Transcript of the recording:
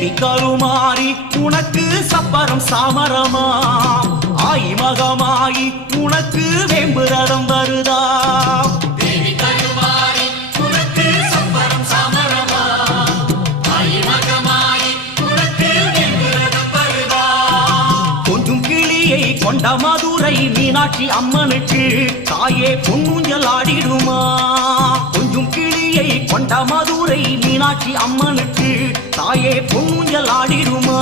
தேவி கருமாறி உனக்கு சப்பரம் சாமரமா ஆயி மகமாயி உனக்கு வேம்புரதம் வருதா தேவி கருமாறி உனக்கு சப்பரம் சாமரமா ஆயி மகமாயி உனக்கு வேம்புரதம் வருதா கொஞ்சம் கிளியை கொண்ட மதுரை மீனாட்சி அம்மனுக்கு தாயே பொன்னூஞ்சல் ஆடிடுமா கொஞ்சம் கிளியை கொண்ட மதுரை மீனாட்சி அம்மனுக்கு தாயே பொன்னூஞ்சல் ஆடிடுமா